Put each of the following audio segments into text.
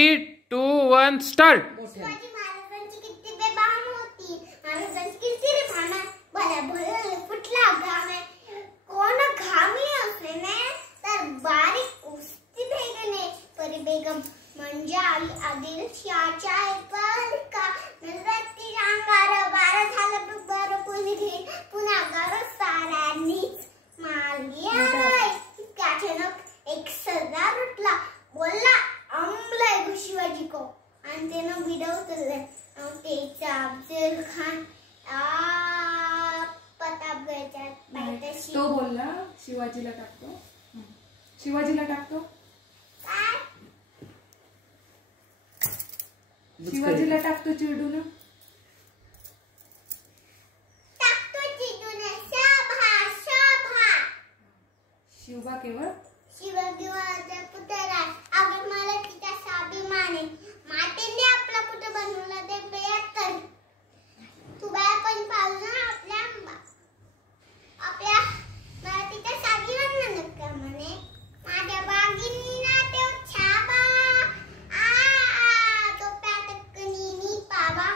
3, 2, 1 start. Shivaji महाराजांची किती बेबान होती, महाराजांची किती रे भाना, भल्या भल्या फुटला घाम आहे, कोण घामी असले ने तर बारीक उस्ती भेगने परी बेगम म्हणजे आदिलशाच्या पर का नजरती अंगार बारा झालं बर कोणी घे पुन्हा गार साऱ्यांनीच मारली अचानक एक सरदार उठला बोलला अमलाय शिवाजी को आणि त्यानं बिडवतलं त्याचा अफजल खान प्रतापगडच्या पायथ्याशी तो बोलला शिवाजीला टाकतो, शिवाजीला टाकतो, शिवाजीला टाकतो चिडून, शिवबा केवळ शिवदेवाचा पुत्र आहे, अगर मला तिचा स्वाभिमान आहे, मातेने आपला पुत्र बनवला ते बेहतर तू बाया पण पाहू ना आपल्या मला तिचा स्वाभिमान म्हणत का म्हणे माझ्या बागीनी ना ते छाबा तो पॅटकनी पावा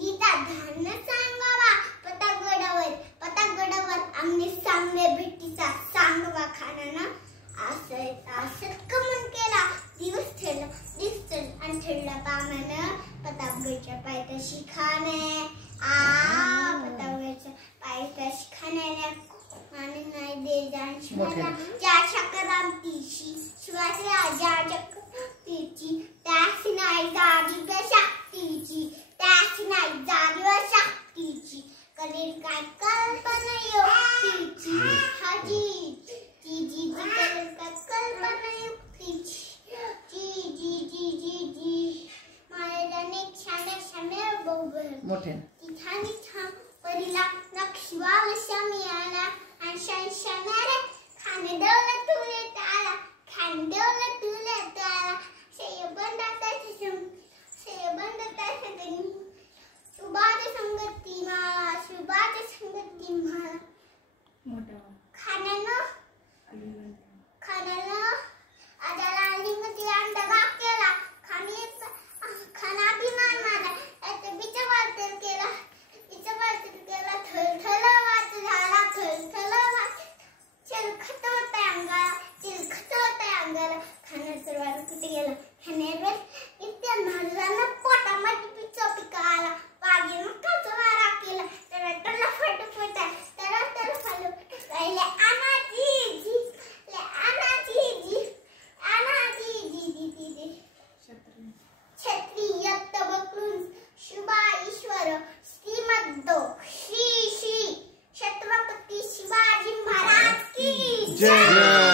गीता धान्य सांगावा पतागडावर आम्ही सांगले भेटीचा सांगवा खाना असं कमन केला दिवस आणि ठरला पामानं प्रतापगडच्या पायथ्याशी खाणे प्रतापगडच्या पायथ्याशी खाण्याने आणि नाही दे जाण शिवाला ज्या शक्रांतीची शिवाला ज्या शक्तीची त्याची नाही जाणीव शक्तीची त्याची नाही जाणीव शक्तीची करेल काय कल्पना युक्तीची हाजी जी करेल काय कल्पना युक्तीची जी महाराजांनी क्षाने बोबर मोठे तिथानी छान परिला नक्षीवाल शमियाला आणि शनशनारे खाने दौलत तुले ताला शुभाचे संगती माला खाण्यानं आजाला लिंगती अंडा केला खानाभिमान माझा त्याचा विचार केला थलथल वाच झाला चिलखत होता अंगाला खाण्या सर्वात कुठे गेला खाण्यावर इतक्या महाराजांना पोटामध्ये पिचो पिकाला वाघीनं कचवारा केला त्याला फटफट त्याला फालू राहिले क्षत्रिय बकरून शुभा ईश्वर श्रीमद्दो श्री छत्रपती शिवाजी महाराज की जय।